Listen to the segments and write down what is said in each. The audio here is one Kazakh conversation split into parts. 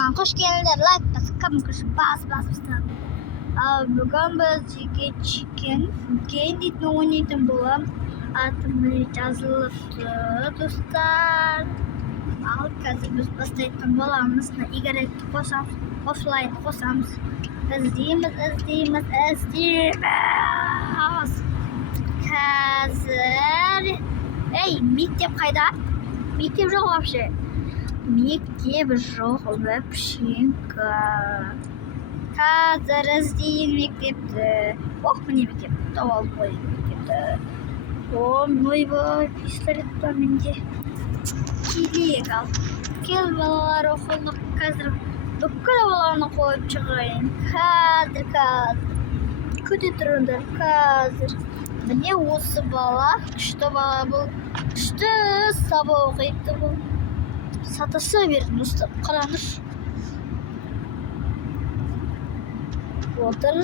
Hoş geldinler. Like basıp basın. Бүгін біз жеке chicken дейтін ойнайтын болам. Атым жазылыпты, достар. Ал қазір біз бастайтын боламыз. Игорьді қосамыз, офлайн қосамыз. Іздейміз. Қазір мектеп қайда? Мектеп жоқ вообще. Мектеп жоқ вообще. Қазір іздейін мектепті. Міне мектеп. Тауып қойын мектепті. Ойбай, пистолет бар менде. Келейік ал. Кел балалар оқылып қазір бүкіл баланы қойып шығайын. Қазір. Күте тұрыңдар қазір. Міне осы бала, күшті бала бұл. Күшті сабақ оқиды бұл. Сатаса бердім, ұстап қараңыз. Отыр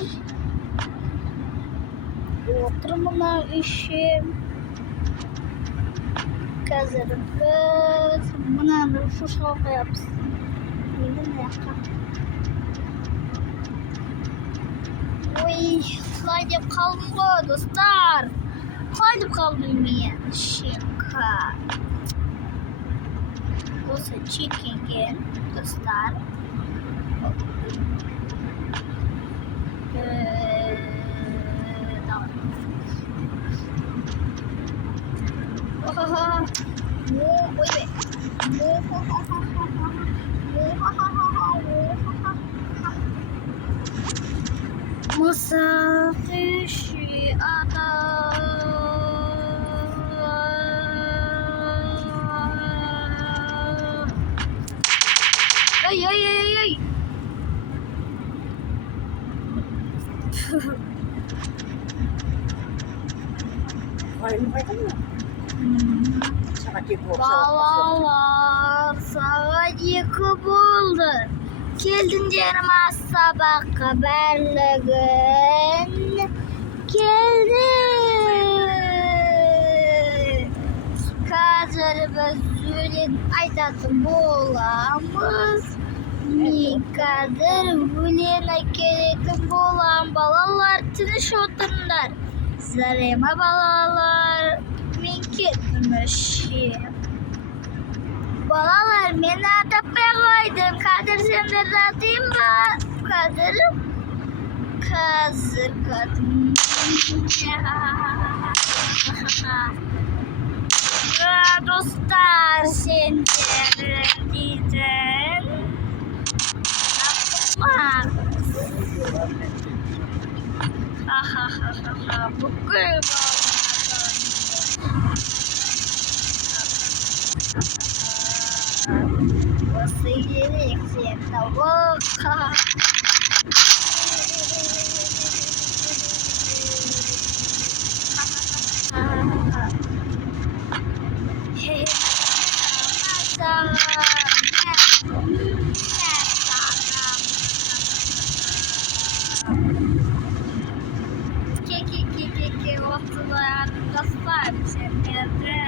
мына үші. Қазір біз мынаны шошқа қоямыз. Енді маяққа. Ой, құлай деп қалдым ғой, достар. Құлай деп қалдым мен. Шекка. Осы чекенген, достар. Masa kişi ada. Ay. Balalar saat 2 oldu. Geldinler sabаққа барлығын келді. Қазір біз өлең айтатын боламыз. Мен қазір өлең айтатын болам. Балалар тыныш отырыңдар. Зарема балалар, мен кеттім ішке. Балалар, мен атап қойдым. Қазір сендер атайын ба? Қазір. Достар, сендер дейтін. Бүкіл осы керек сен тауыққа. Ortadan dostlar senderde.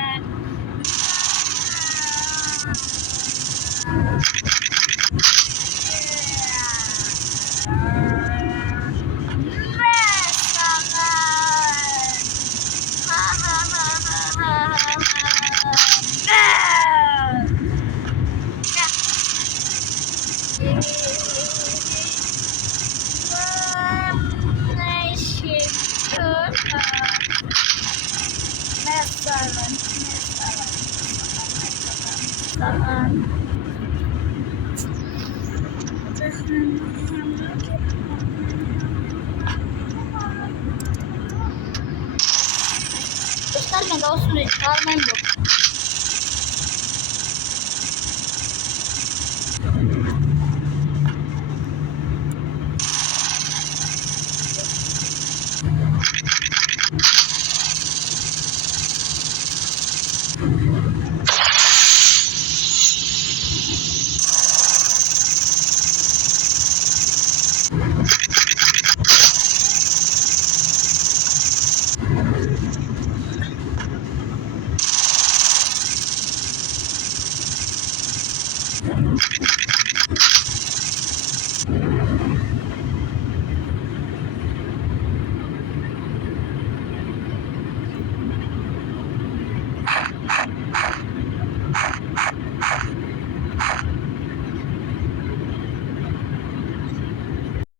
Dostlar, ben de olsun çıkarmayın.